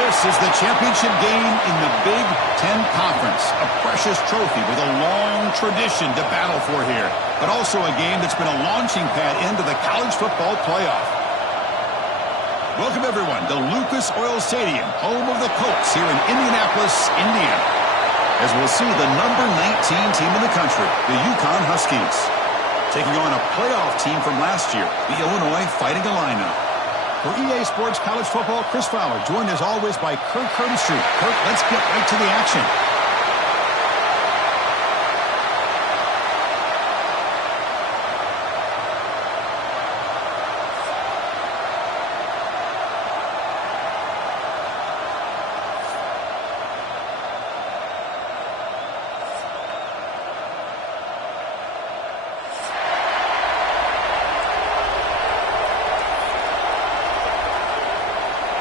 This is the championship game in the Big Ten Conference. A precious trophy with a long tradition to battle for here. But also a game that's been a launching pad into the college football playoff. Welcome, everyone, to Lucas Oil Stadium, home of the Colts here in Indianapolis, Indiana. As we'll see the number 19 team in the country, the UConn Huskies, taking on a playoff team from last year, the Illinois Fighting Illini. For EA Sports College Football, Chris Fowler, joined as always by Kirk Herbstreit. Kirk, let's get right to the action.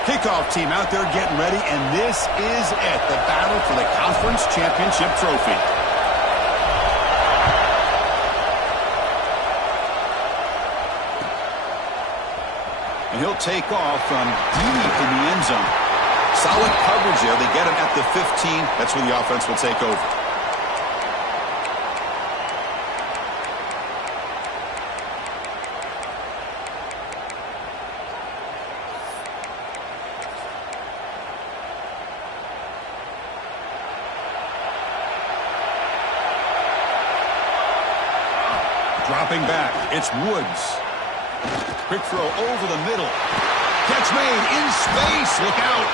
Kickoff team out there getting ready, and this is it, the battle for the conference championship trophy. And he'll take off from deep in the end zone. Solid coverage there. They get him at the 15. That's where the offense will take over. Dropping back, it's Woods. Quick throw over the middle. Catch made in space. Look out.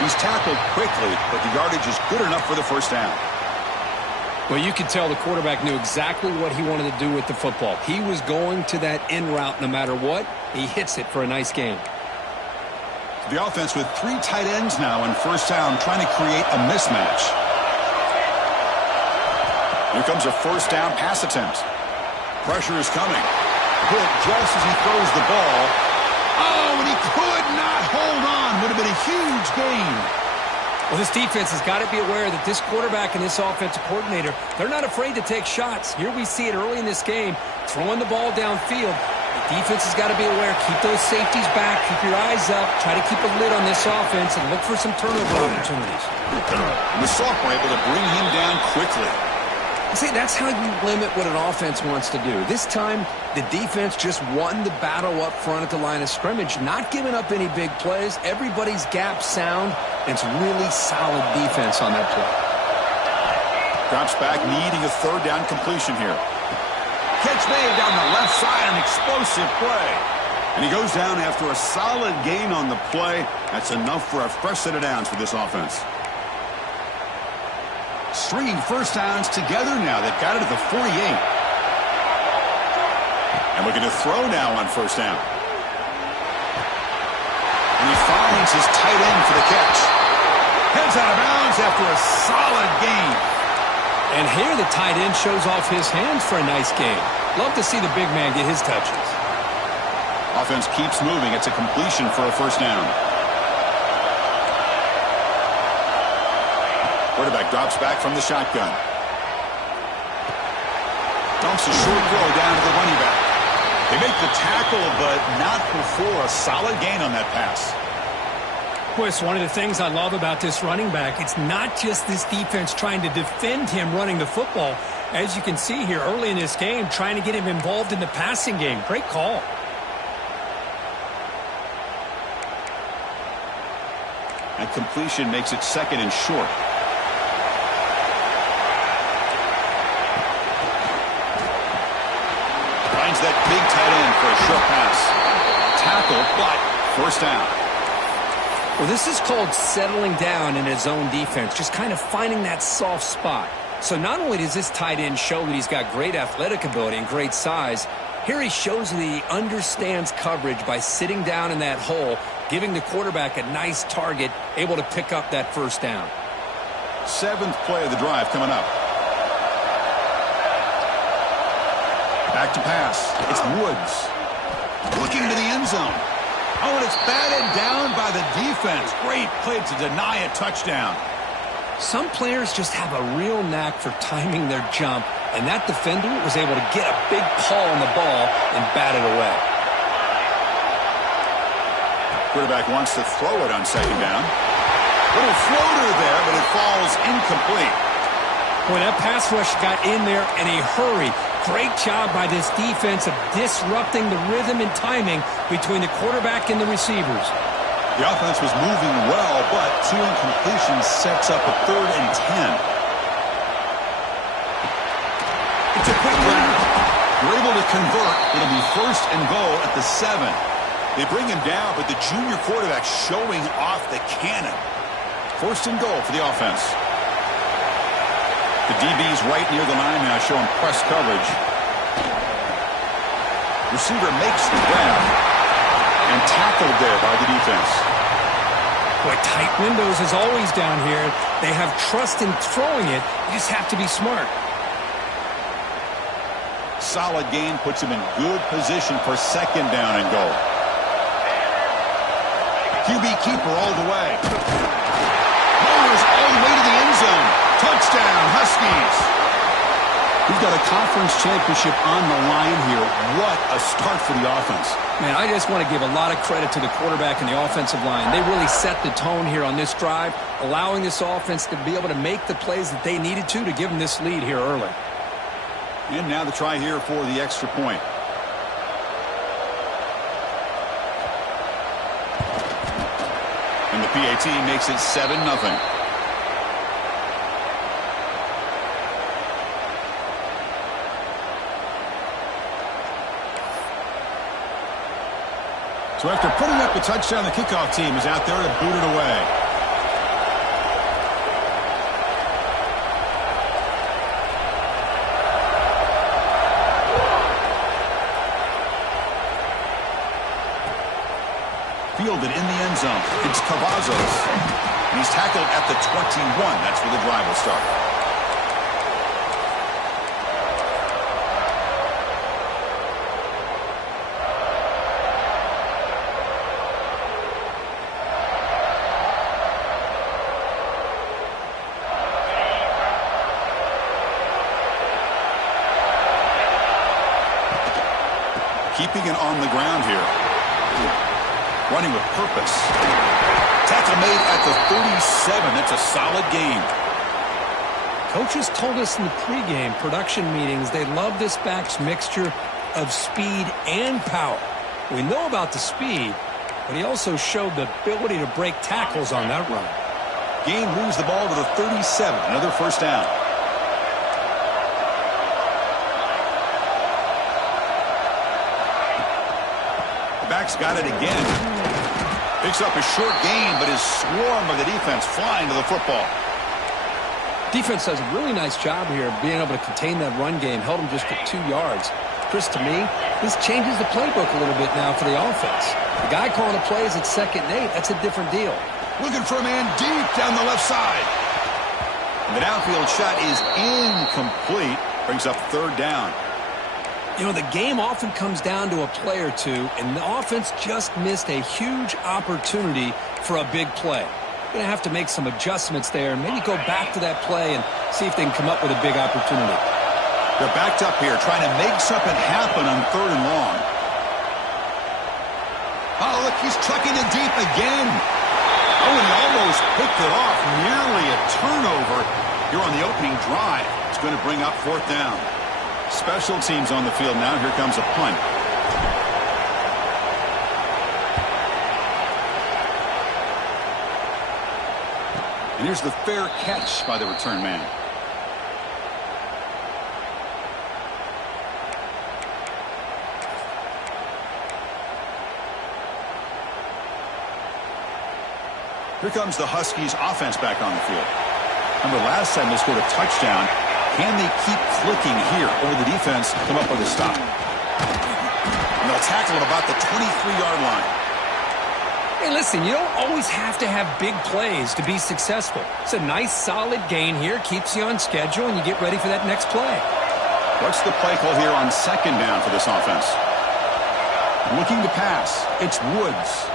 He's tackled quickly, but the yardage is good enough for the first down. Well, you could tell the quarterback knew exactly what he wanted to do with the football. He was going to that in route no matter what. He hits it for a nice gain. The offense with 3 tight ends now on first down, trying to create a mismatch. Here comes a first down pass attempt. Pressure is coming. Hit just as he throws the ball. Oh, and he could not hold on. Would have been a huge gain. Well, this defense has got to be aware that this quarterback and this offensive coordinator, they're not afraid to take shots. Here we see it early in this game, throwing the ball downfield. The defense has got to be aware. Keep those safeties back. Keep your eyes up. Try to keep a lid on this offense and look for some turnover opportunities. And the sophomore able to bring him down quickly. See, that's how you limit what an offense wants to do. This time, the defense just won the battle up front at the line of scrimmage, not giving up any big plays. Everybody's gap sound, and it's really solid defense on that play. Drops back, needing a third down completion here. Catch made down the left side, an explosive play. And he goes down after a solid gain on the play. That's enough for a fresh set of downs for this offense. Stringing first downs together now. They've got it at the 48. And looking to throw now on first down. And he finds his tight end for the catch. Heads out of bounds after a solid gain. And here the tight end shows off his hands for a nice gain. Love to see the big man get his touches. Offense keeps moving. It's a completion for a first down. Quarterback drops back from the shotgun. Dumps a short throw down to the running back. They make the tackle, but not before a solid gain on that pass. Boy, it's one of the things I love about this running back. It's not just this defense trying to defend him running the football. As you can see here early in this game, trying to get him involved in the passing game. Great call. And completion makes it second and short. That big tight end for a short pass. Tackle, but first down. Well, this is called settling down in his own defense, just kind of finding that soft spot. So not only does this tight end show that he's got great athletic ability and great size, here he shows that he understands coverage by sitting down in that hole, giving the quarterback a nice target, able to pick up that first down. 7th play of the drive coming up. Back to pass. It's Woods. Looking to the end zone. Oh, and it's batted down by the defense. Great play to deny a touchdown. Some players just have a real knack for timing their jump, and that defender was able to get a big paw on the ball and bat it away. Quarterback wants to throw it on second down. Little floater there, but it falls incomplete. Boy, that pass rush got in there in a hurry. Great job by this defense of disrupting the rhythm and timing between the quarterback and the receivers. The offense was moving well, but 2 incompletions sets up a 3rd and 10. It's a quick grab. We're able to convert. It'll be 1st and goal at the 7. They bring him down, but the junior quarterback showing off the cannon. 1st and goal for the offense. The DB's right near the line now, showing press coverage. Receiver makes the grab and tackled there by the defense. Boy, tight windows as always down here. They have trust in throwing it. You just have to be smart. Solid gain puts him in good position for 2nd down and goal. QB keeper all the way. Motors all the way to the end zone. Touchdown, Huskies. We've got a conference championship on the line here. What a start for the offense. Man, I just want to give a lot of credit to the quarterback and the offensive line. They really set the tone here on this drive, allowing this offense to be able to make the plays that they needed to give them this lead here early. And now the try here for the extra point. And the PAT makes it 7-0. So after putting up a touchdown, the kickoff team is out there to boot it away. Fielded in the end zone. It's Cavazos. And he's tackled at the 21. That's where the drive will start. Keeping it on the ground here. Running with purpose. Tackle made at the 37. That's a solid gain. Coaches told us in the pregame production meetings they love this back's mixture of speed and power. We know about the speed, but he also showed the ability to break tackles on that run. Gain moves the ball to the 37. Another 1st down. Back's got it again. Picks up a short gain, but is swarmed by the defense flying to the football. Defense does a really nice job here of being able to contain that run game. Held him just at 2 yards. Chris, to me, this changes the playbook a little bit now for the offense. The guy calling the plays at 2nd and 8, that's a different deal. Looking for a man deep down the left side. And the downfield shot is incomplete. Brings up 3rd down. You know, the game often comes down to a play or two, and the offense just missed a huge opportunity for a big play. Going to have to make some adjustments there, and maybe go back to that play and see if they can come up with a big opportunity. They're backed up here, trying to make something happen on 3rd and long. Oh, look, he's chucking it deep again. Oh, and he almost picked it off. Nearly a turnover here on the opening drive. It's going to bring up 4th down. Special teams on the field now. Here comes a punt. And here's the fair catch by the return man. Here comes the Huskies offense back on the field. Remember last time they scored a touchdown. Can they keep clicking here over the defense, come up with a stop? And they'll tackle at about the 23-yard line. Hey, listen, you don't always have to have big plays to be successful. It's a nice, solid gain here. Keeps you on schedule, and you get ready for that next play. What's the play call here on 2nd down for this offense? Looking to pass. It's Woods.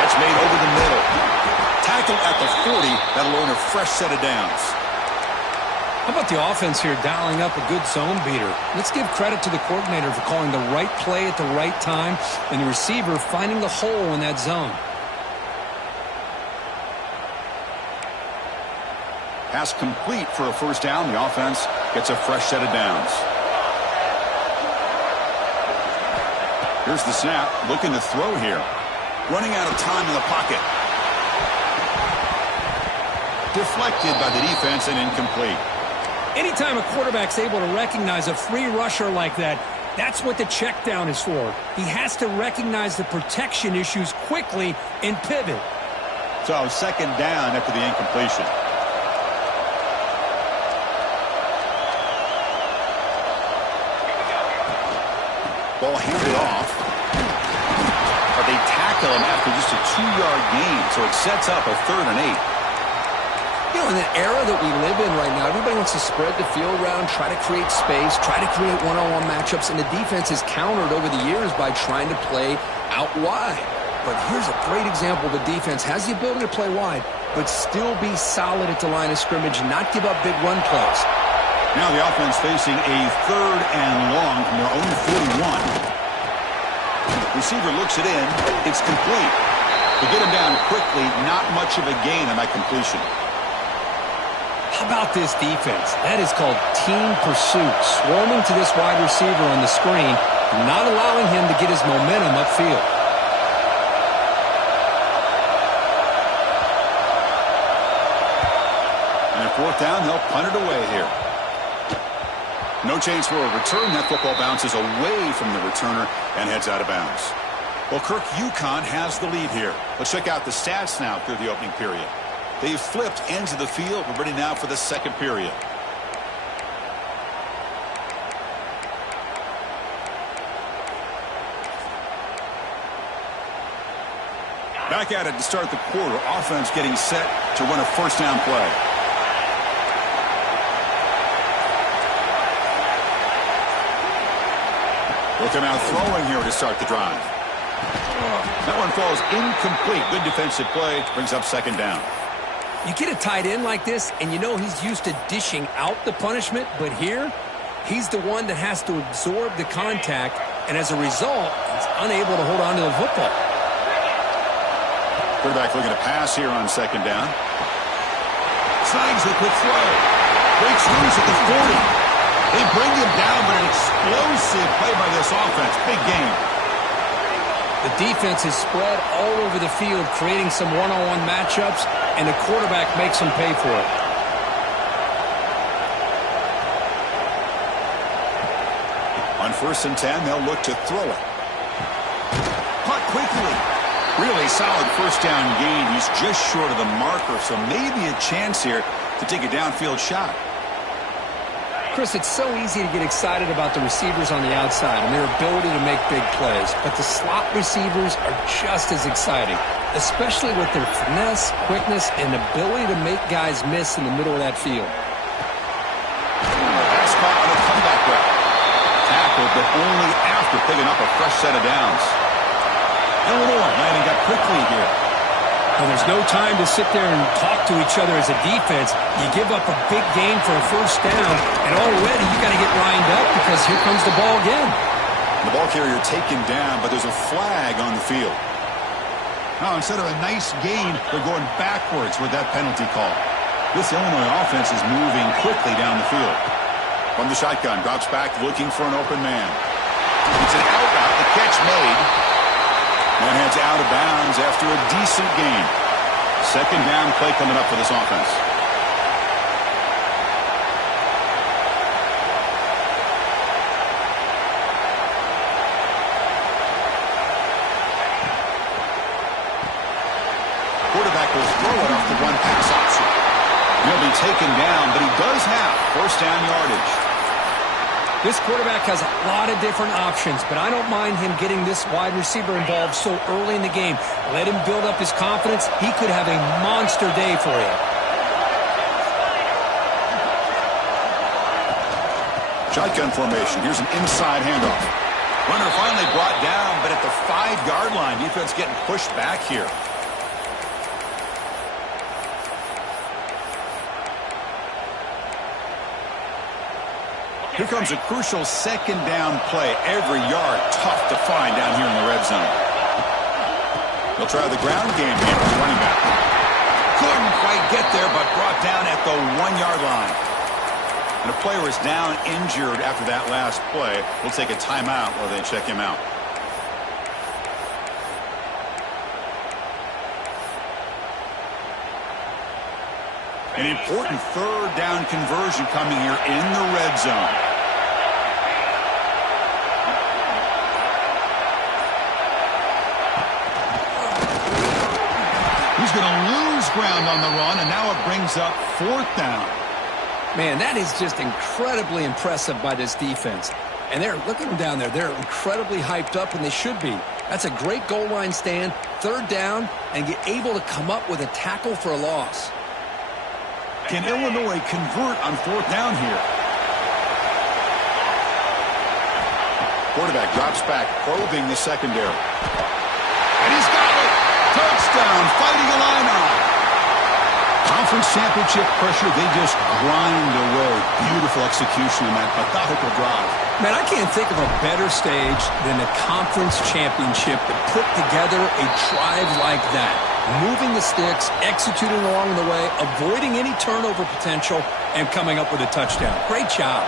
Catch made over the middle. Tackle at the 40. That'll earn a fresh set of downs. How about the offense here dialing up a good zone beater? Let's give credit to the coordinator for calling the right play at the right time and the receiver finding the hole in that zone. Pass complete for a first down. The offense gets a fresh set of downs. Here's the snap. Looking to throw here. Running out of time in the pocket. Deflected by the defense and incomplete. Anytime a quarterback's able to recognize a free rusher like that, that's what the check down is for. He has to recognize the protection issues quickly and pivot. So second down after the incompletion. Ball handed off. But they tackle him after just a 2-yard gain, so it sets up a 3rd and 8. You know, in the era that we live in right now, everybody wants to spread the field around, try to create space, try to create one-on-one matchups, and the defense has countered over the years by trying to play out wide. But here's a great example. The defense has the ability to play wide, but still be solid at the line of scrimmage, not give up big run plays. Now the offense facing a 3rd and long from their own 41. Receiver looks it in. It's complete. To get him down quickly, not much of a gain on that completion. How about this defense? That is called team pursuit. Swarming to this wide receiver on the screen, not allowing him to get his momentum upfield. And at 4th down, they'll punt it away here. No chance for a return. That football bounces away from the returner and heads out of bounds. Well, Kirk, UConn has the lead here. Let's check out the stats now through the opening period. They've flipped ends of the field. We're ready now for the second period. Back at it to start the quarter. Offense getting set to run a first down play. They'll come out throwing here to start the drive. That one falls incomplete. Good defensive play. Brings up second down. You get a tight end like this, and you know he's used to dishing out the punishment, but here, he's the one that has to absorb the contact, and as a result, he's unable to hold on to the football. Quarterback looking to pass here on second down. Snags the quick throw. Breaks loose at the 40. They bring him down, but an explosive play by this offense. Big game. The defense is spread all over the field, creating some one-on-one matchups, and the quarterback makes them pay for it. On 1st and 10, they'll look to throw it. Caught quickly. Really solid first down gain. He's just short of the marker, so maybe a chance here to take a downfield shot. Chris, it's so easy to get excited about the receivers on the outside and their ability to make big plays, but the slot receivers are just as exciting, especially with their finesse, quickness, and ability to make guys miss in the middle of that field. Pass caught on a comeback route. Tackled, but only after picking up a fresh set of downs. Illinois landing up quickly here. Well, there's no time to sit there and talk to each other as a defense. You give up a big gain for a first down, and already you got to get lined up because here comes the ball again. The ball carrier taken down, but there's a flag on the field. Now, instead of a nice gain, they're going backwards with that penalty call. This Illinois offense is moving quickly down the field. From the shotgun, drops back looking for an open man. It's an out route, the catch made. And heads out of bounds after a decent gain. Second down play coming up for this offense. Quarterback will throw it off the one pass option. He'll be taken down, but he does have first down yardage. This quarterback has a lot of different options, but I don't mind him getting this wide receiver involved so early in the game. Let him build up his confidence. He could have a monster day for you. Shotgun formation. Here's an inside handoff. Runner finally brought down, but at the 5-yard line, defense getting pushed back here. Here comes a crucial second down play. Every yard tough to find down here in the red zone. They'll try the ground game here with the running back. Couldn't quite get there, but brought down at the 1-yard line. And a player is down injured after that last play. We'll take a timeout while they check him out. An important third down conversion coming here in the red zone. He's going to lose ground on the run, and now it brings up 4th down. Man, that is just incredibly impressive by this defense. And look at them down there. They're incredibly hyped up, and they should be. That's a great goal line stand, 3rd down, and get able to come up with a tackle for a loss. Can Illinois convert on 4th down here? Quarterback drops back, probing the secondary. And he's got it! Touchdown, Fighting Illini! Conference championship pressure, they just grind away. Beautiful execution in that methodical drive. Man, I can't think of a better stage than the conference championship to put together a drive like that. Moving the sticks, executing along the way, avoiding any turnover potential, and coming up with a touchdown. Great job.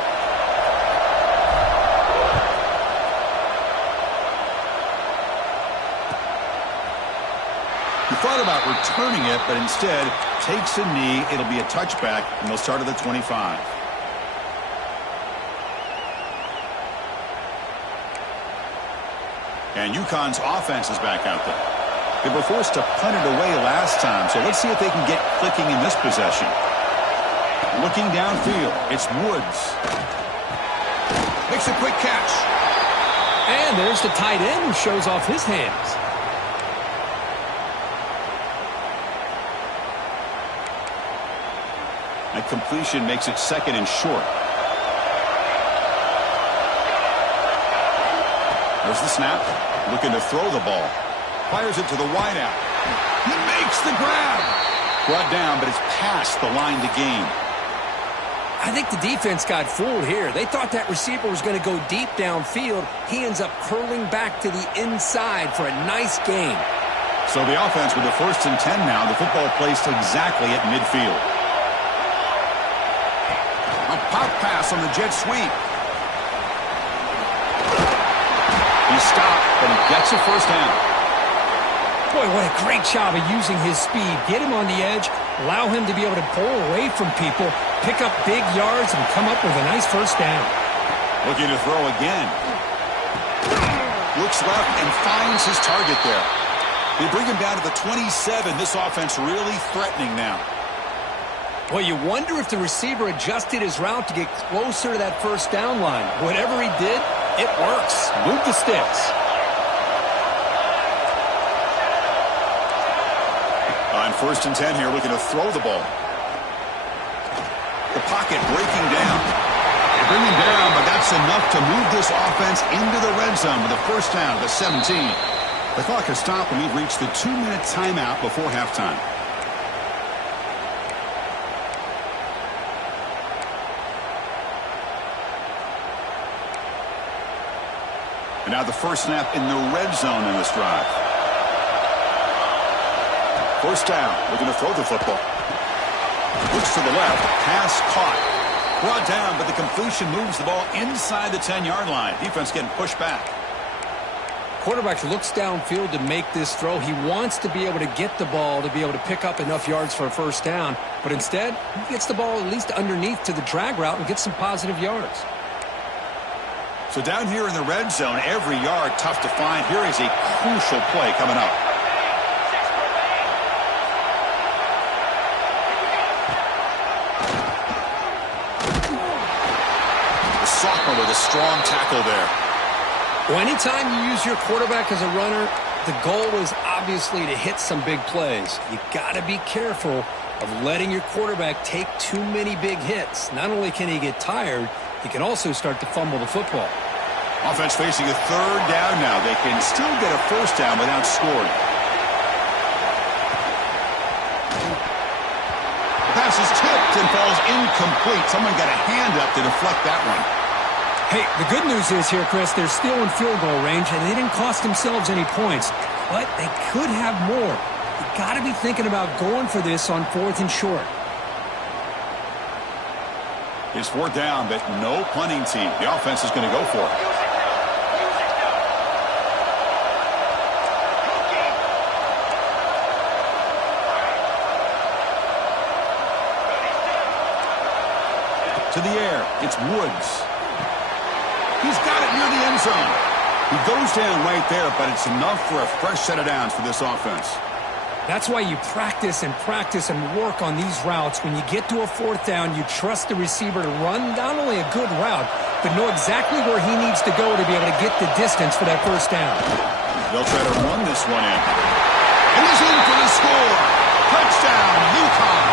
He thought about returning it, but instead takes a knee. It'll be a touchback, and they'll start at the 25. And UConn's offense is back out there. They were forced to punt it away last time, so let's see if they can get clicking in this possession. Looking downfield, it's Woods. Makes a quick catch. And there's the tight end who shows off his hands. That completion makes it 2nd and short. There's the snap. Looking to throw the ball. Fires it to the wideout. He makes the grab. Brought down, but it's past the line to gain. I think the defense got fooled here. They thought that receiver was going to go deep downfield. He ends up curling back to the inside for a nice gain. So the offense with the 1st and 10 now. The football placed exactly at midfield. A pop pass on the jet sweep. He stopped, but he gets a 1st down. Boy, what a great job of using his speed. Get him on the edge, allow him to be able to pull away from people, pick up big yards, and come up with a nice 1st down. Looking to throw again. Looks left and finds his target there. They bring him down to the 27. This offense really threatening now. Well, you wonder if the receiver adjusted his route to get closer to that 1st down line. Whatever he did, it works. Move the sticks. On 1st and 10 here, looking to throw the ball. The pocket breaking down. They bring him down, but that's enough to move this offense into the red zone with a 1st down, the 17. The clock has stopped, and we've reached the 2-minute timeout before halftime. And now the 1st snap in the red zone in this drive. 1st down, looking to throw the football. Looks to the left, pass caught. Brought down, but the completion moves the ball inside the 10-yard line. Defense getting pushed back. Quarterback looks downfield to make this throw. He wants to be able to get the ball to be able to pick up enough yards for a 1st down. But instead, he gets the ball at least underneath to the drag route and gets some positive yards. So down here in the red zone, every yard tough to find. Here is a crucial play coming up. The sophomore with a strong tackle there. Well, anytime you use your quarterback as a runner, the goal is obviously to hit some big plays. You got to be careful of letting your quarterback take too many big hits. Not only can he get tired, he can also start to fumble the football. Offense facing a 3rd down now. They can still get a 1st down without scoring. The pass is tipped and falls incomplete. Someone got a hand up to deflect that one. Hey, the good news is here, Chris, they're still in field goal range, and they didn't cost themselves any points. But they could have more. You got to be thinking about going for this on 4th and short. It's 4th down, but no punting team. The offense is going to go for it. To the air, it's Woods. He's got it near the end zone. He goes down right there, but it's enough for a fresh set of downs for this offense. That's why you practice and practice and work on these routes. When you get to a 4th down, you trust the receiver to run not only a good route, but know exactly where he needs to go to be able to get the distance for that 1st down. They'll try to run this one in. And he's in for the score. Touchdown, UConn.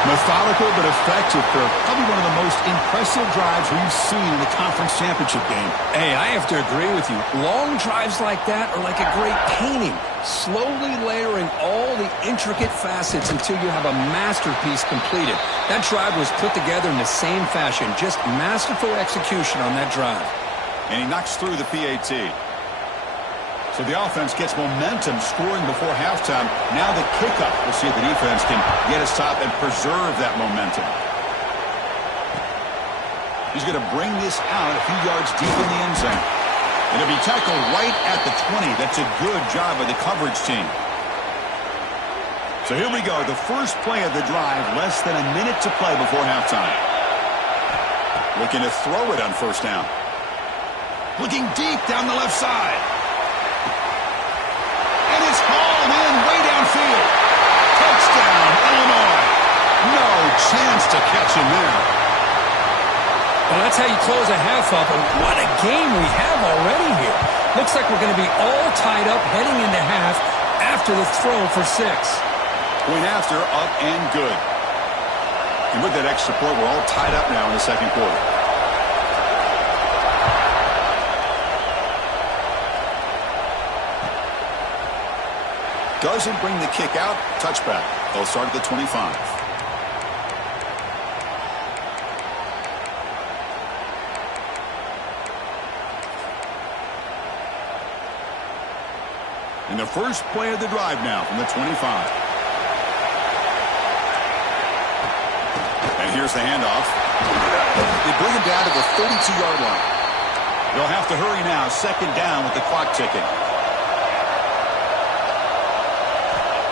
Methodical but effective for probably one of the most impressive drives we've seen in the conference championship game. Hey, I have to agree with you. Long drives like that are like a great painting, slowly layering all the intricate facets until you have a masterpiece completed. That drive was put together in the same fashion, just masterful execution on that drive. And he knocks through the PAT. So the offense gets momentum scoring before halftime. Now the kickoff. We'll see if the defense can get a stop and preserve that momentum. He's going to bring this out a few yards deep in the end zone. And it'll be tackled right at the 20. That's a good job by the coverage team. So here we go. The first play of the drive. Less than a minute to play before halftime. Looking to throw it on 1st down. Looking deep down the left side. And it's hauled in way downfield. Touchdown, Illinois. No chance to catch him there. Well, that's how you close a half up. And what a game we have already here. Looks like we're going to be all tied up heading into half after the throw for 6. Point after, up and good. And with that extra point, we're all tied up now in the 2nd quarter. Doesn't bring the kick out. Touchback. They'll start at the 25. And the first play of the drive now from the 25. And here's the handoff. They bring him down to the 32-yard line. They'll have to hurry now. 2nd down with the clock ticking.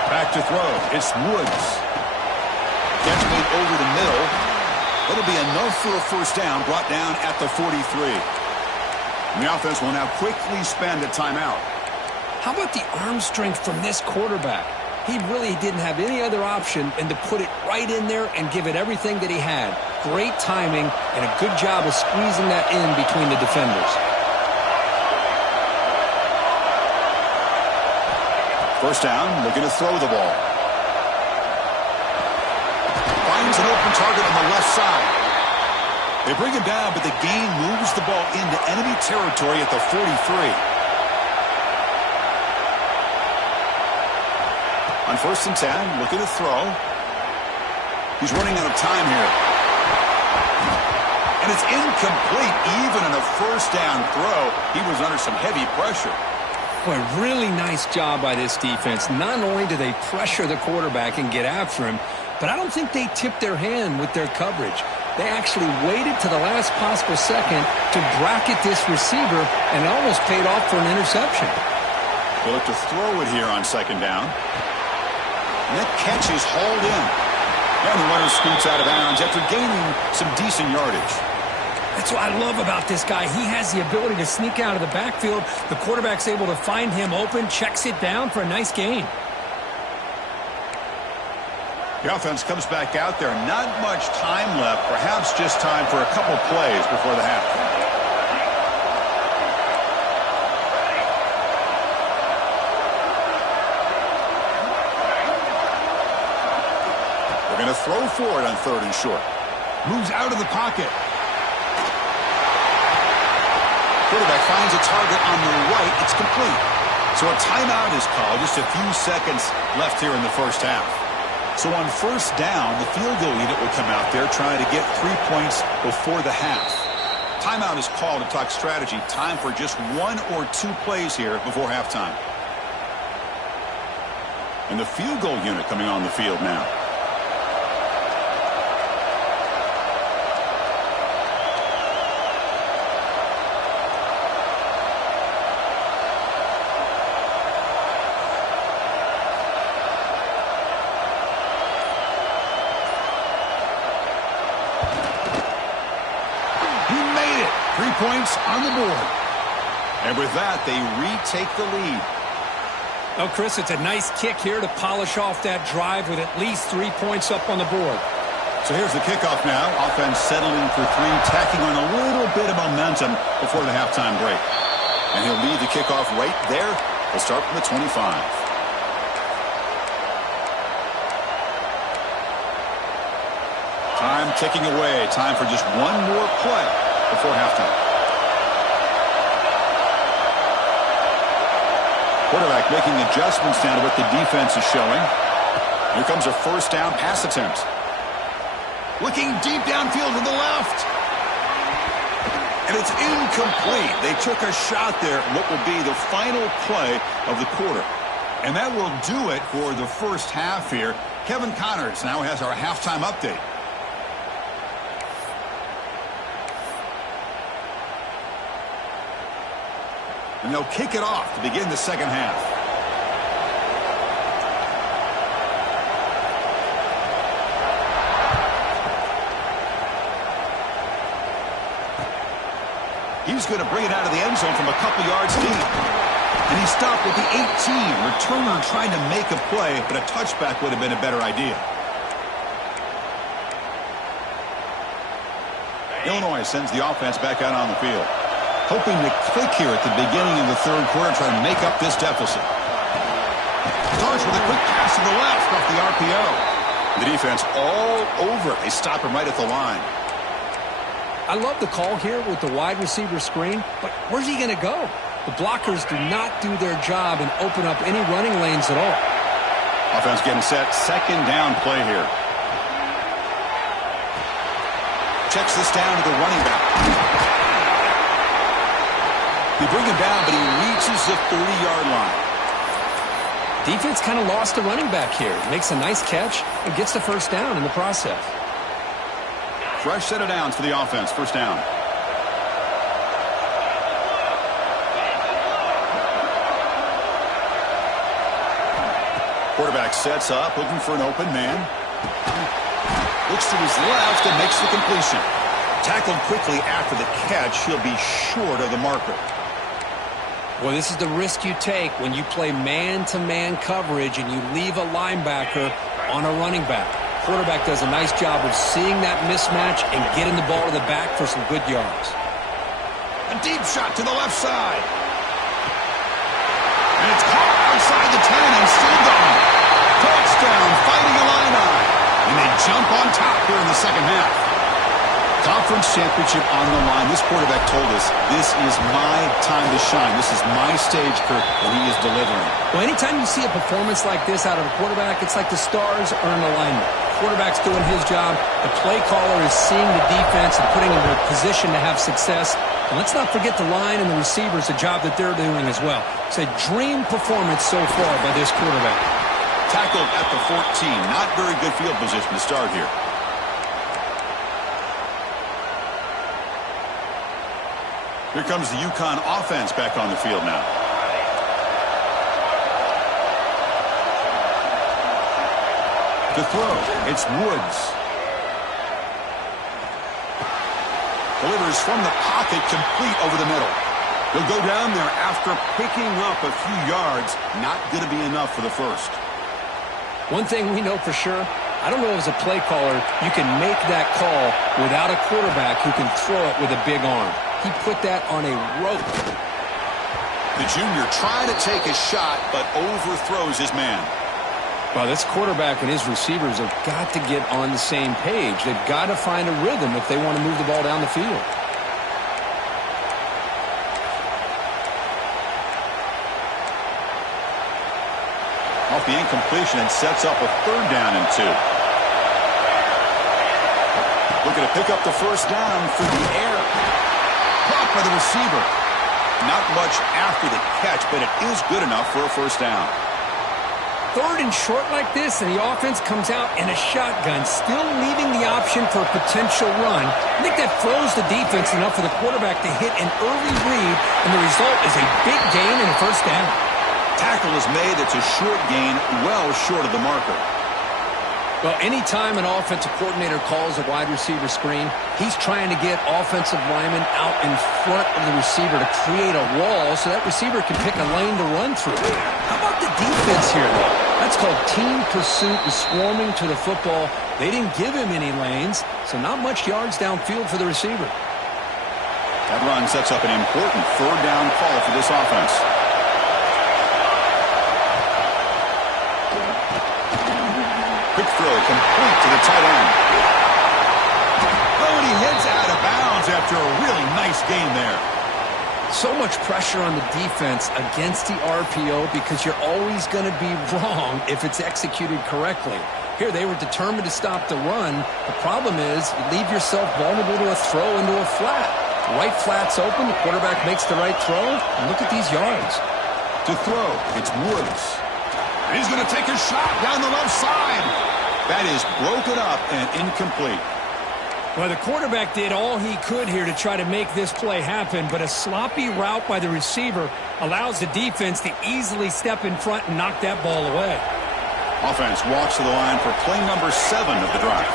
Back to throw. It's Woods. Catch made over the middle. That'll be enough for a 1st down, brought down at the 43. And the offense will now quickly spend a timeout. How about the arm strength from this quarterback? He really didn't have any other option than to put it right in there and give it everything that he had. Great timing and a good job of squeezing that in between the defenders. 1st down, looking to throw the ball. Finds an open target on the left side. They bring him down, but the gain moves the ball into enemy territory at the 43. On 1st and 10, looking to throw. He's running out of time here. And it's incomplete. Even in a 1st down throw, he was under some heavy pressure. Boy, really nice job by this defense. Not only do they pressure the quarterback and get after him, but I don't think they tipped their hand with their coverage. They actually waited to the last possible second to bracket this receiver, and it almost paid off for an interception. They look to throw it here on 2nd down. And that catch is hauled in. And the runner scoots out of bounds after gaining some decent yardage. That's what I love about this guy. He has the ability to sneak out of the backfield. The quarterback's able to find him open, checks it down for a nice gain. The offense comes back out there. Not much time left. Perhaps just time for a couple plays before the half. They're going to throw for it on 3rd and short. Moves out of the pocket. Quarterback finds a target on the right. It's complete. So a timeout is called. Just a few seconds left here in the 1st half. So on 1st down, the field goal unit will come out there trying to get 3 points before the half. Timeout is called to talk strategy. Time for just 1 or 2 plays here before halftime. And the field goal unit coming on the field now. He made it. 3 points on the board. And with that, they retake the lead. Oh, Chris, it's a nice kick here to polish off that drive with at least 3 points up on the board. So here's the kickoff now. Offense settling for 3, tacking on a little bit of momentum before the halftime break. And he'll lead the kickoff right there. He'll start from the 25. Time ticking away. Time for just one more play before halftime. Quarterback making adjustments now to what the defense is showing. Here comes a first down pass attempt. Looking deep downfield to the left. And it's incomplete. They took a shot there at what will be the final play of the quarter. And that will do it for the first half here. Kevin Connors now has our halftime update. And they'll kick it off to begin the second half. He's going to bring it out of the end zone from a couple yards deep. And he stopped at the 18. Returner trying to make a play, but a touchback would have been a better idea. Illinois sends the offense back out on the field. Hoping to click here at the beginning of the third quarter, trying to make up this deficit. Starts with a quick pass to the left off the RPO. The defense all over it. They stop him right at the line. I love the call here with the wide receiver screen, but where's he going to go? The blockers do not do their job and open up any running lanes at all. Offense getting set. Second down play here. Checks this down to the running back. They bring him down, but he reaches the 30-yard line. Defense kind of lost the running back here. Makes a nice catch and gets the first down in the process. Fresh set of downs for the offense. First down. Quarterback sets up, looking for an open man. Looks to his left and makes the completion. Tackled quickly after the catch. He'll be short of the marker. Well, this is the risk you take when you play man-to-man coverage and you leave a linebacker on a running back. Quarterback does a nice job of seeing that mismatch and getting the ball to the back for some good yards. A deep shot to the left side. And it's caught outside the 10 and still gone. Touchdown, Fighting Illini. And they jump on top here in the second half. Conference championship on the line. This quarterback told us, this is my time to shine. This is my stage, Kirk, and he is delivering. Well, anytime you see a performance like this out of a quarterback, it's like the stars are in alignment. Quarterback's doing his job. The play caller is seeing the defense and putting him in a position to have success. And let's not forget the line and the receivers, the job that they're doing as well. It's a dream performance so far by this quarterback. Tackled at the 14. Not very good field position to start here. Here comes the UConn offense back on the field now. To throw, it's Woods. Delivers from the pocket, complete over the middle. He'll go down there after picking up a few yards. Not going to be enough for the first. One thing we know for sure, I don't know as a play caller, you can make that call without a quarterback who can throw it with a big arm. He put that on a rope. The junior trying to take a shot, but overthrows his man. Well, this quarterback and his receivers have got to get on the same page. They've got to find a rhythm if they want to move the ball down the field. Off the incompletion and sets up a third down and 2. Looking to pick up the first down through the air. Caught by the receiver. Not much after the catch, but it is good enough for a first down. 3rd and short like this, and the offense comes out in a shotgun, still leaving the option for a potential run. I think that throws the defense enough for the quarterback to hit an early read, and the result is a big gain and a first down. Tackle is made. It's a short gain, well short of the marker. Well, anytime an offensive coordinator calls a wide receiver screen, he's trying to get offensive linemen out in front of the receiver to create a wall so that receiver can pick a lane to run through. How about the defense here, though? That's called team pursuit and swarming to the football. They didn't give him any lanes, so not much yards downfield for the receiver. That run sets up an important 3rd down call for this offense. Quick throw complete to the tight end. Oh, and he heads out of bounds after a really nice gain there. So much pressure on the defense against the RPO because you're always going to be wrong if it's executed correctly. Here, they were determined to stop the run. The problem is you leave yourself vulnerable to a throw into a flat. The right flat's open, the quarterback makes the right throw, and look at these yards. To throw, it's Woods. And he's going to take a shot down the left side. That is broken up and incomplete. Well, the quarterback did all he could here to try to make this play happen, but a sloppy route by the receiver allows the defense to easily step in front and knock that ball away. Offense walks to the line for play number 7 of the drive.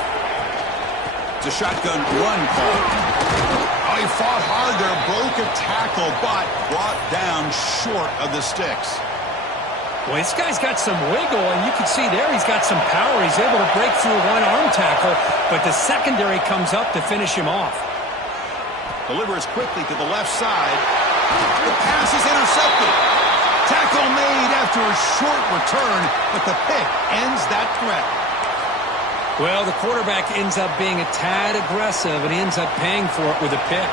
It's a shotgun run call. Oh, he fought hard there, broke a tackle, but brought down short of the sticks. Well, this guy's got some wiggle, and you can see there he's got some power. He's able to break through one arm tackle, but the secondary comes up to finish him off. Delivers quickly to the left side. The pass is intercepted. Tackle made after a short return, but the pick ends that threat. Well, the quarterback ends up being a tad aggressive, and he ends up paying for it with a pick.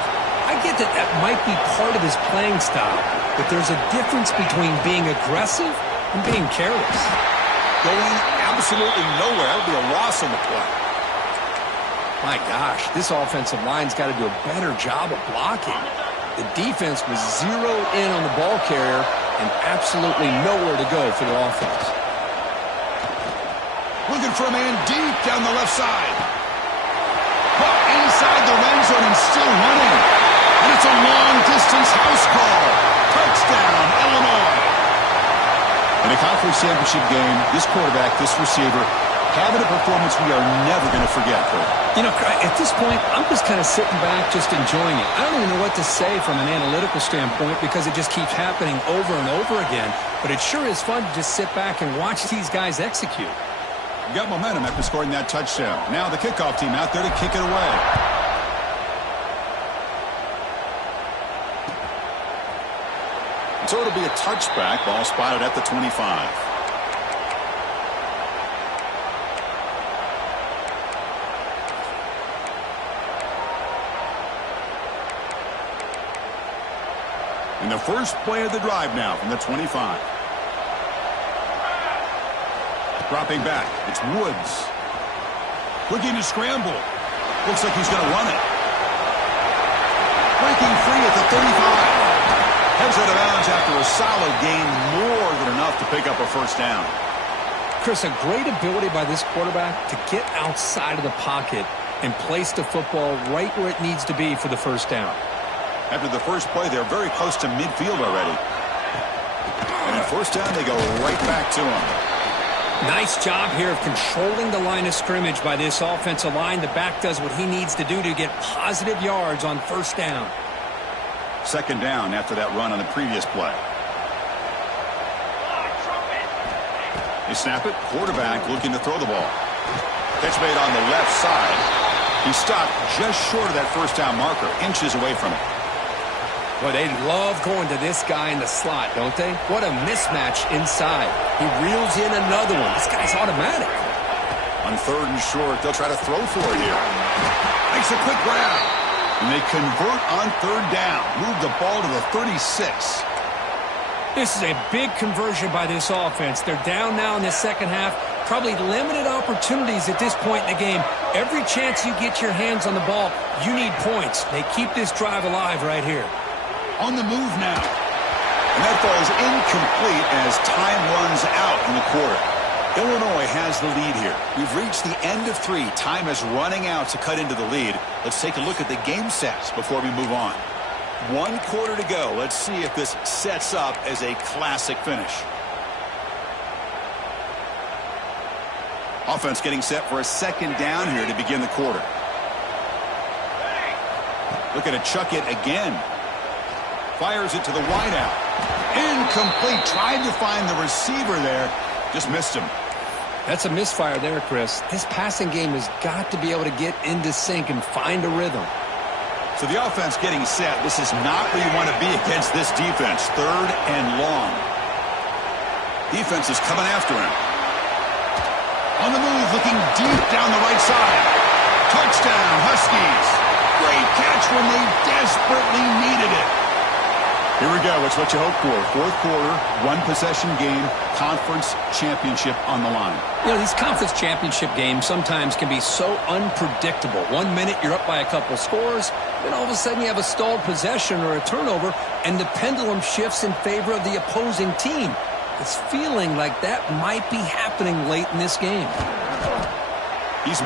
I get that that might be part of his playing style, but there's a difference between being aggressive and being careless. Going absolutely nowhere. That would be a loss on the play. My gosh, this offensive line's got to do a better job of blocking. The defense was zeroed in on the ball carrier and absolutely nowhere to go for the offense. Looking for a man deep down the left side. But inside the red zone and still running. And it's a long-distance house call. Touchdown, Illinois. In a conference championship game, this quarterback, this receiver, having a performance we are never going to forget. You know, at this point, I'm just kind of sitting back, just enjoying it. I don't even know what to say from an analytical standpoint because it just keeps happening over and over again. But it sure is fun to just sit back and watch these guys execute. You got momentum after scoring that touchdown. Now the kickoff team out there to kick it away. So it'll be a touchback. Ball spotted at the 25. And the first play of the drive now from the 25. Dropping back. It's Woods. Looking to scramble. Looks like he's going to run it. Breaking free at the 35. Heads out of bounds after a solid gain, more than enough to pick up a first down. Chris, a great ability by this quarterback to get outside of the pocket and place the football right where it needs to be for the first down. After the first play, they're very close to midfield already. And at first down, they go right back to him. Nice job here of controlling the line of scrimmage by this offensive line. The back does what he needs to do to get positive yards on first down. Second down after that run on the previous play. They snap it. Quarterback looking to throw the ball. Catch made on the left side. He stopped just short of that first down marker, inches away from it. Well, they love going to this guy in the slot, don't they? What a mismatch inside. He reels in another one. This guy's automatic. On third and short, they'll try to throw for it here. Makes a quick grab. And they convert on third down. Move the ball to the 36. This is a big conversion by this offense. They're down now in the second half. Probably limited opportunities at this point in the game. Every chance you get your hands on the ball, you need points. They keep this drive alive right here. On the move now. And that falls incomplete as time runs out in the quarter. Illinois has the lead here. We've reached the end of 3. Time is running out to cut into the lead. Let's take a look at the game stats before we move on. 1 quarter to go. Let's see if this sets up as a classic finish. Offense getting set for a second down here to begin the quarter. Looking to chuck it again. Fires it to the wideout. Incomplete. Tried to find the receiver there. Just missed him. That's a misfire there, Chris. This passing game has got to be able to get into sync and find a rhythm. So the offense getting set. This is not where you want to be against this defense. 3rd and long. Defense is coming after him. On the move, looking deep down the right side. Touchdown, Huskies. Great catch when they desperately needed it. Here we go. It's what you hope for. 4th quarter, 1-possession game, conference championship on the line. You know, these conference championship games sometimes can be so unpredictable. 1 minute you're up by a couple scores, then all of a sudden you have a stalled possession or a turnover, and the pendulum shifts in favor of the opposing team. It's feeling like that might be happening late in this game. He's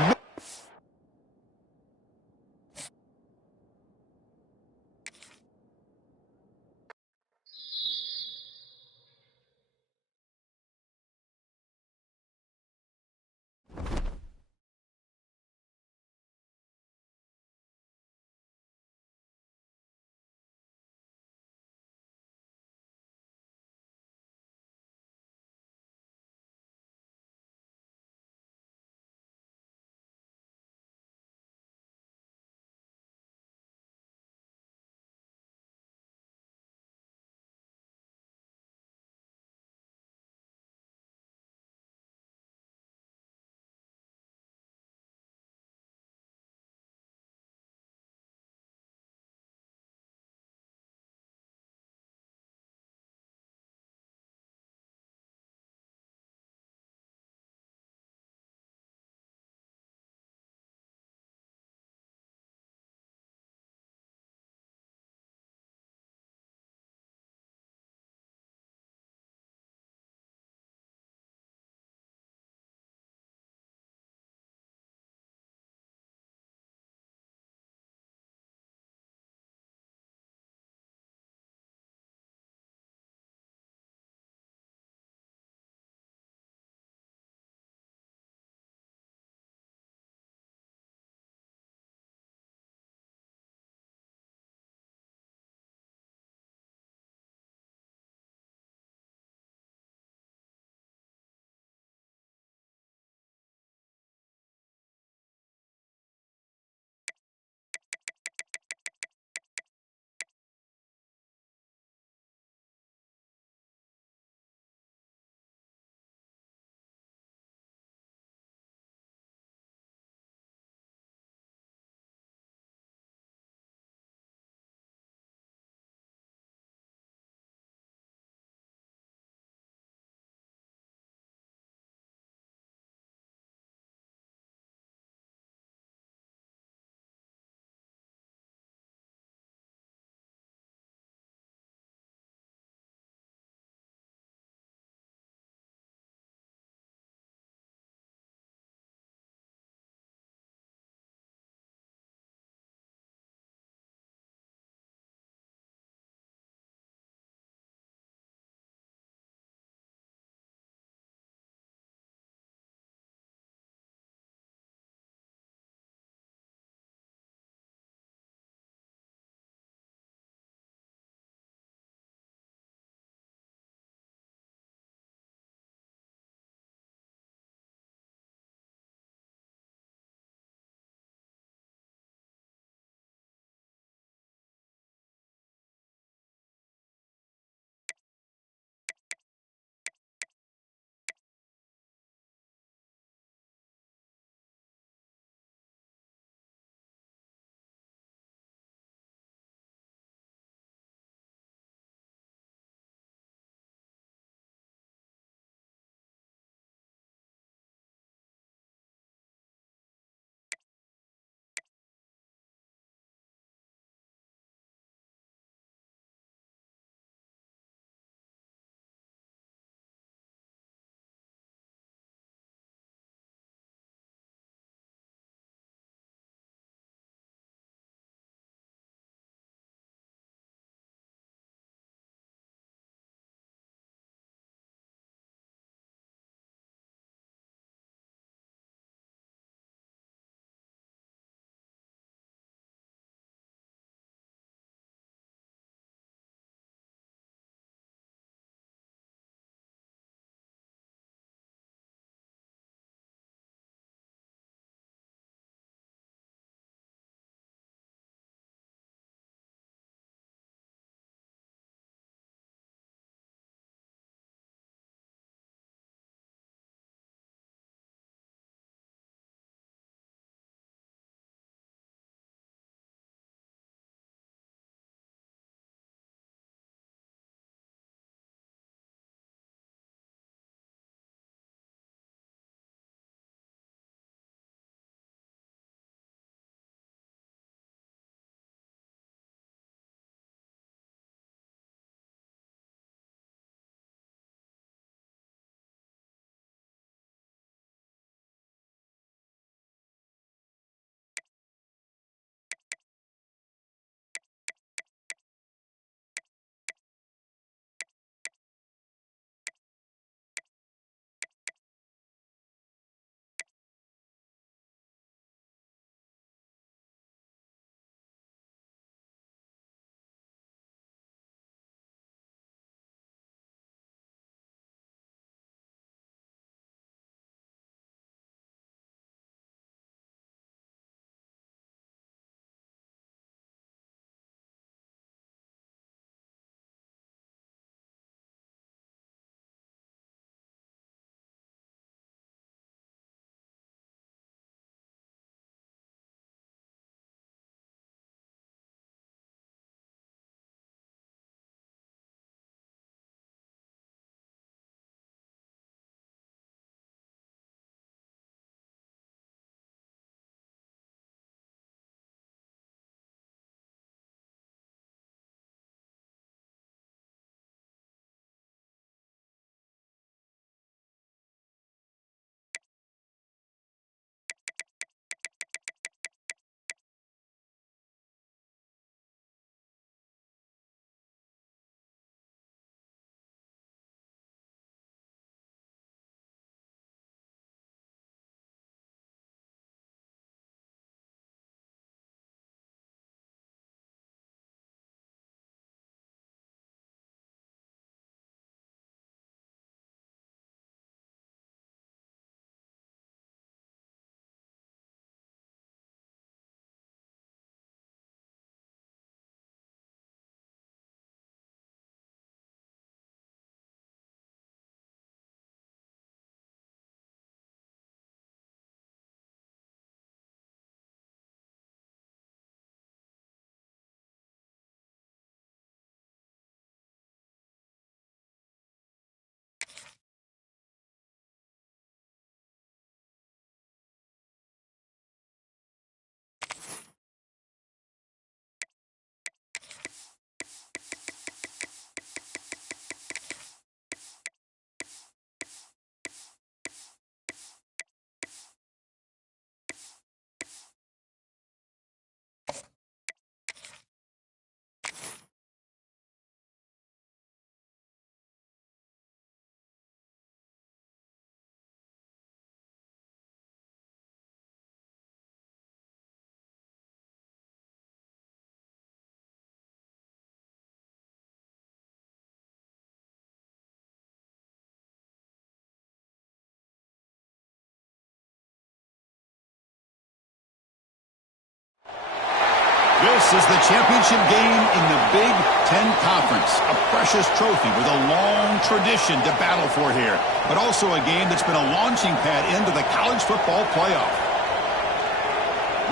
This is the championship game in the Big Ten Conference. A precious trophy with a long tradition to battle for here. But also a game that's been a launching pad into the college football playoff.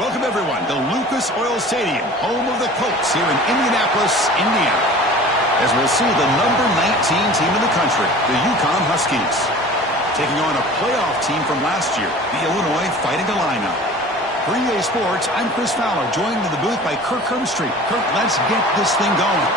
Welcome, everyone, to Lucas Oil Stadium, home of the Colts here in Indianapolis, Indiana. As we'll see the number 19 team in the country, the UConn Huskies, taking on a playoff team from last year, the Illinois Fighting Illini. For EA Sports, I'm Chris Fowler, joined in the booth by Kirk Herbstreit. Kirk, let's get this thing going.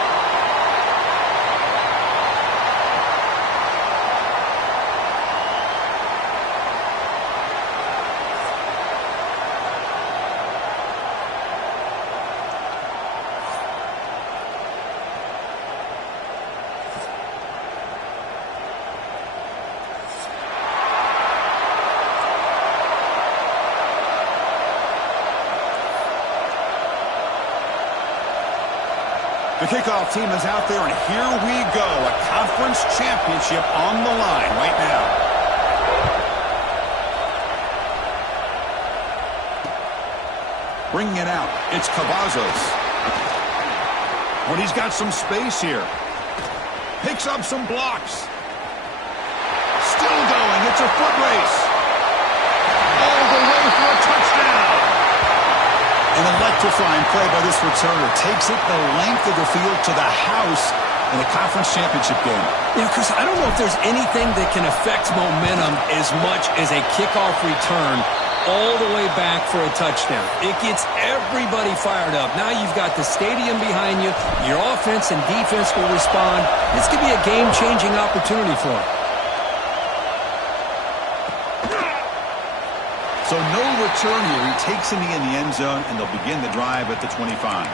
The kickoff team is out there, and here we go. A conference championship on the line right now. Bringing it out, it's Cavazos. When he's got some space here. Picks up some blocks. Still going, it's a foot race. All the way for a touchdown. An electrifying play by this returner. Takes it the length of the field to the house in a conference championship game. Yeah, Chris, I don't know if there's anything that can affect momentum as much as a kickoff return all the way back for a touchdown. It gets everybody fired up. Now you've got the stadium behind you. Your offense and defense will respond. This could be a game-changing opportunity for them. So no return here. He takes it in the end zone, and they'll begin the drive at the 25.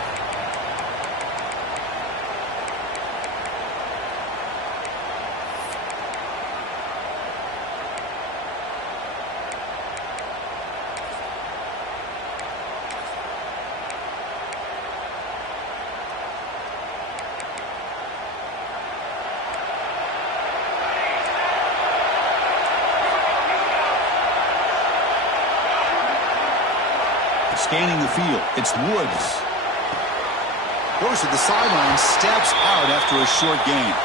Scanning the field, it's Woods. Goes to the sideline, steps out after a short gain.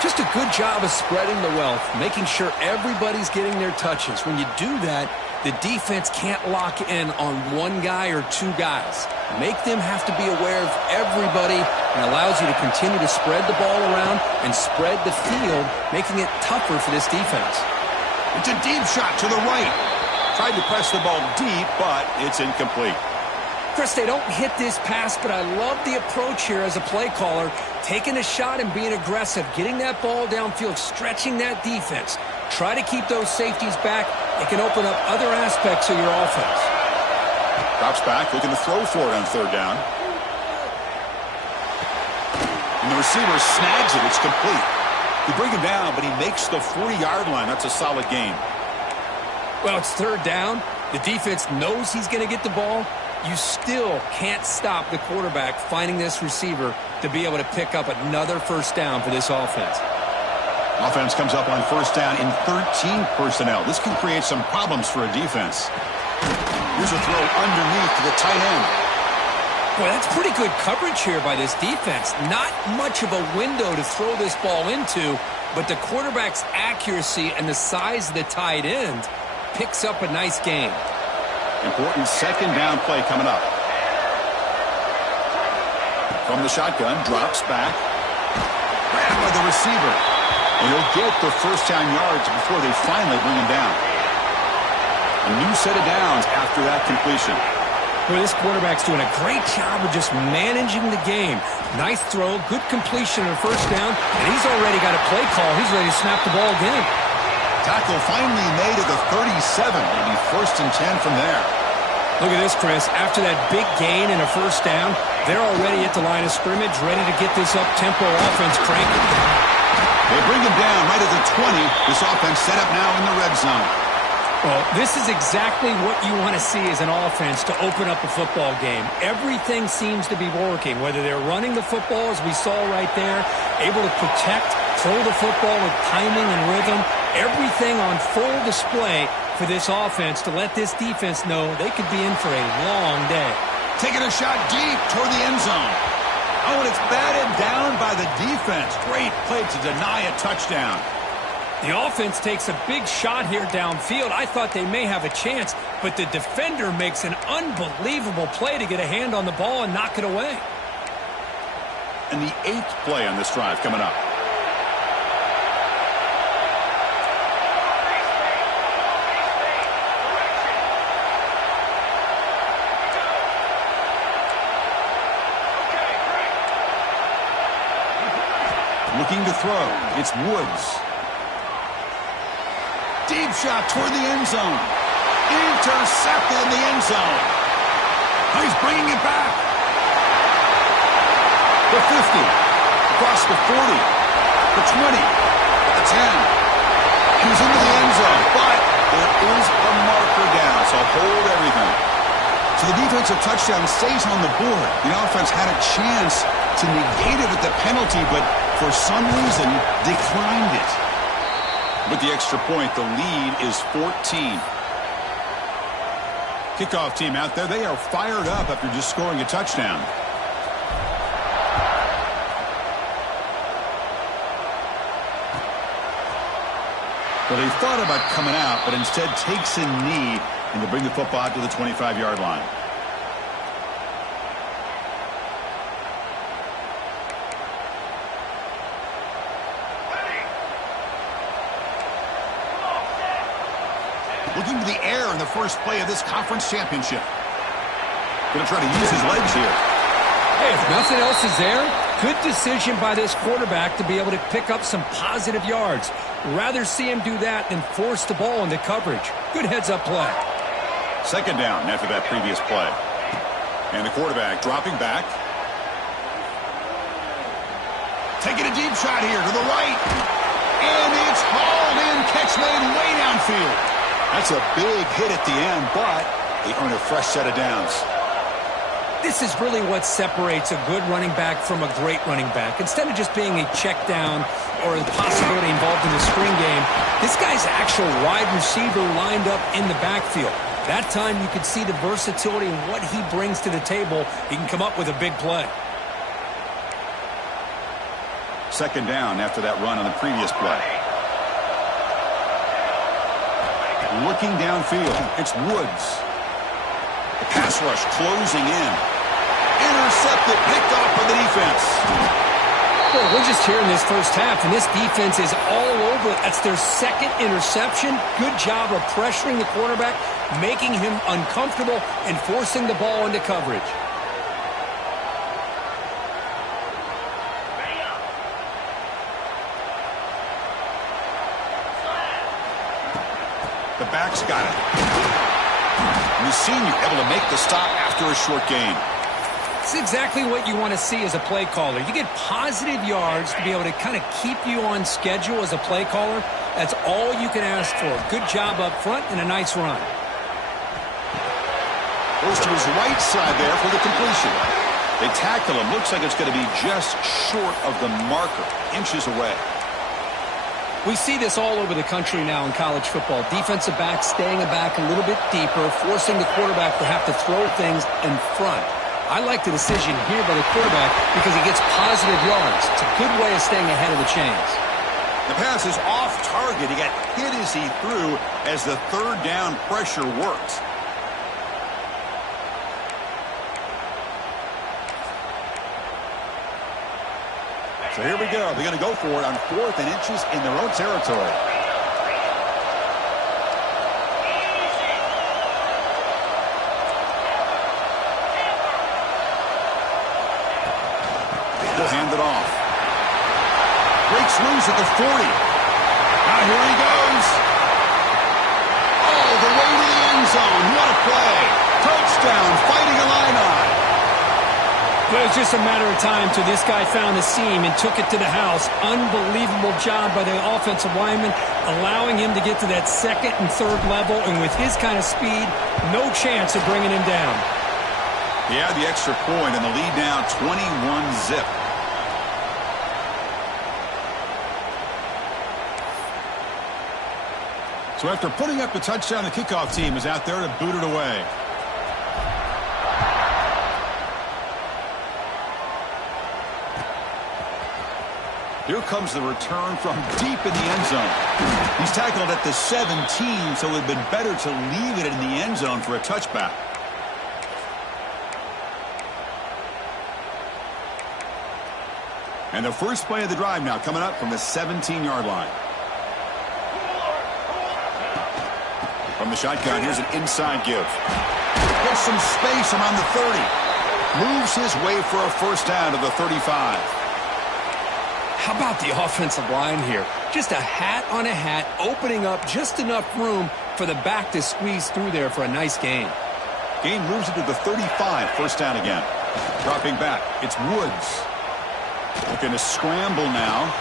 Just a good job of spreading the wealth, making sure everybody's getting their touches. When you do that, the defense can't lock in on one guy or two guys. Make them have to be aware of everybody, and allows you to continue to spread the ball around and spread the field, making it tougher for this defense. It's a deep shot to the right. Tried to press the ball deep, but it's incomplete. Chris, they don't hit this pass, but I love the approach here as a play caller. Taking a shot and being aggressive, getting that ball downfield, stretching that defense. Try to keep those safeties back. It can open up other aspects of your offense. Drops back, looking to throw for it on third down. And the receiver snags it. It's complete. You bring him down, but he makes the 40-yard line. That's a solid gain. Well, it's third down. The defense knows he's going to get the ball. You still can't stop the quarterback finding this receiver to be able to pick up another first down for this offense. Offense comes up on first down in 13 personnel. This can create some problems for a defense. Here's a throw underneath to the tight end. Boy, that's pretty good coverage here by this defense. Not much of a window to throw this ball into, but the quarterback's accuracy and the size of the tight end picks up a nice gain. Important second down play coming up. From the shotgun, drops back. Grabbed by the receiver. And he'll get the first down yards before they finally bring him down. A new set of downs after that completion. Well, this quarterback's doing a great job of just managing the game. Nice throw, good completion on first down, and he's already got a play call. He's ready to snap the ball again. Tackle finally made at the 37. It'll be 1st and 10 from there. Look at this, Chris. After that big gain and a first down, they're already at the line of scrimmage, ready to get this up-tempo offense cranking. They bring him down right at the 20. This offense set up now in the red zone. Well, this is exactly what you want to see as an offense to open up a football game. Everything seems to be working, whether they're running the football, as we saw right there, able to protect, throw the football with timing and rhythm. Everything on full display for this offense to let this defense know they could be in for a long day. Taking a shot deep toward the end zone. Oh, and it's batted down by the defense. Great play to deny a touchdown. The offense takes a big shot here downfield. I thought they may have a chance, but the defender makes an unbelievable play to get a hand on the ball and knock it away. And the 8th play on this drive coming up. Looking to throw. It's Woods. Deep shot toward the end zone. Intercepted in the end zone. He's bringing it back. The 50. Across the 40. The 20. The 10. He's into the end zone. But there is a marker down, so hold everything. So the defensive touchdown stays on the board. The offense had a chance to negate it with the penalty, but for some reason declined it. With the extra point, the lead is 14. Kickoff team out there, they are fired up after just scoring a touchdown. Well, they thought about coming out, but instead takes a knee and to bring the football out to the 25-yard line. Looking to the air in the first play of this conference championship. Going to try to use his legs here. Hey, if nothing else is there, good decision by this quarterback to be able to pick up some positive yards. Rather see him do that than force the ball into coverage. Good heads-up play. Second down after that previous play. And the quarterback dropping back. Taking a deep shot here to the right. And it's hauled in. Catch made way downfield. That's a big hit at the end, but they earn a fresh set of downs. This is really what separates a good running back from a great running back. Instead of just being a check down or a possibility involved in the screen game, this guy's actual wide receiver lined up in the backfield. That time you could see the versatility and what he brings to the table. He can come up with a big play. Second down after that run on the previous play. Looking downfield, it's Woods. The pass rush closing in. Intercepted, picked off by the defense. Well, we're just here in this first half, and this defense is all over. That's their second interception. Good job of pressuring the quarterback, making him uncomfortable, and forcing the ball into coverage. The back's got it. And the senior able to make the stop after a short gain. It's exactly what you want to see as a play caller. You get positive yards to be able to kind of keep you on schedule as a play caller. That's all you can ask for. Good job up front and a nice run. Goes to his right side there for the completion. They tackle him. Looks like it's going to be just short of the marker. Inches away. We see this all over the country now in college football. Defensive backs staying back a little bit deeper, forcing the quarterback to have to throw things in front. I like the decision here by the quarterback because he gets positive yards. It's a good way of staying ahead of the chains. The pass is off target. He got hit as he threw as the third down pressure worked. So here we go. They're going to go for it on 4th and inches in their own territory. They'll hand it off. Breaks loose at the 40. Now here he goes. All the way to the end zone. What a play. Touchdown, fighting Illini. Well, it was just a matter of time till this guy found the seam and took it to the house. Unbelievable job by the offensive lineman, allowing him to get to that second and third level, and with his kind of speed, no chance of bringing him down. He had the extra point and the lead down 21-zip. So after putting up the touchdown, the kickoff team is out there to boot it away. Here comes the return from deep in the end zone. He's tackled at the 17, so it would have been better to leave it in the end zone for a touchback. And the first play of the drive now coming up from the 17-yard line. From the shotgun, here's an inside give. Gets some space around the 30. Moves his way for a first down to the 35. How about the offensive line here? Just a hat on a hat, opening up just enough room for the back to squeeze through there for a nice gain. Gain moves it to the 35, first down again. Dropping back, it's Woods. Looking to scramble now.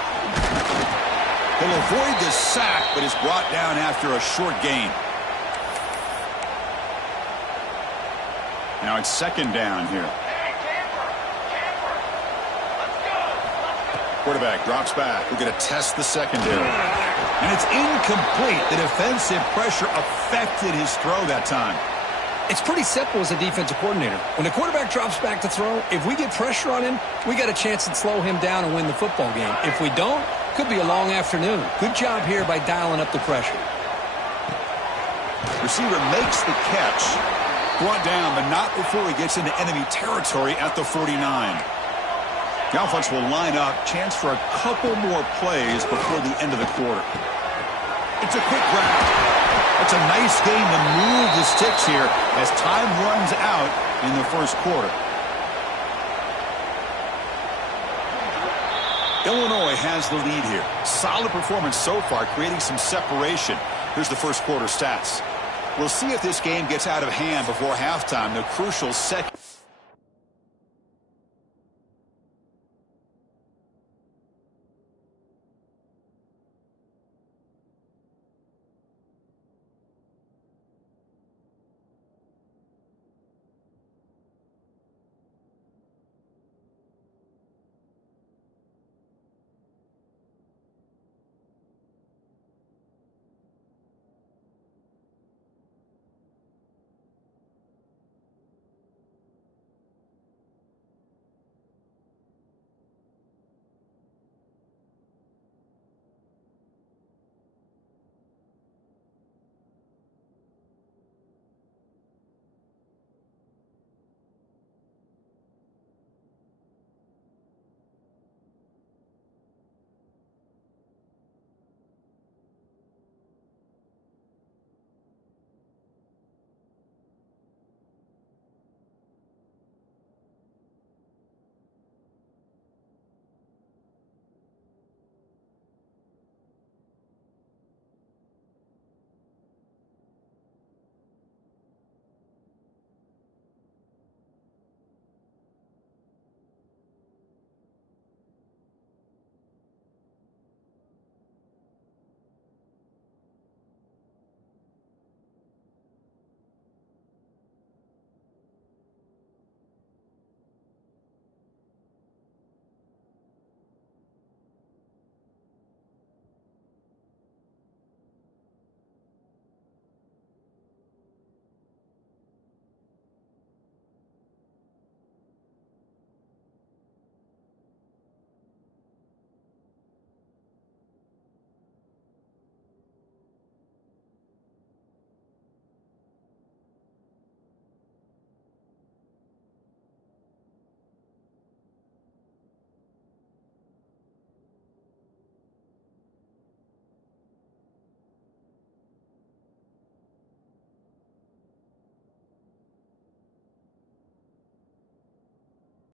He'll avoid the sack, but is brought down after a short gain. Now it's second down here. Quarterback drops back. We're going to test the secondary. And it's incomplete. The defensive pressure affected his throw that time. It's pretty simple as a defensive coordinator. When the quarterback drops back to throw, if we get pressure on him, we got a chance to slow him down and win the football game. If we don't, could be a long afternoon. Good job here by dialing up the pressure. Receiver makes the catch. Brought down, but not before he gets into enemy territory at the 49. The offense will line up. Chance for a couple more plays before the end of the quarter. It's a quick grab. It's a nice game to move the sticks here as time runs out in the first quarter. Illinois has the lead here. Solid performance so far, creating some separation. Here's the first quarter stats. We'll see if this game gets out of hand before halftime, the crucial second.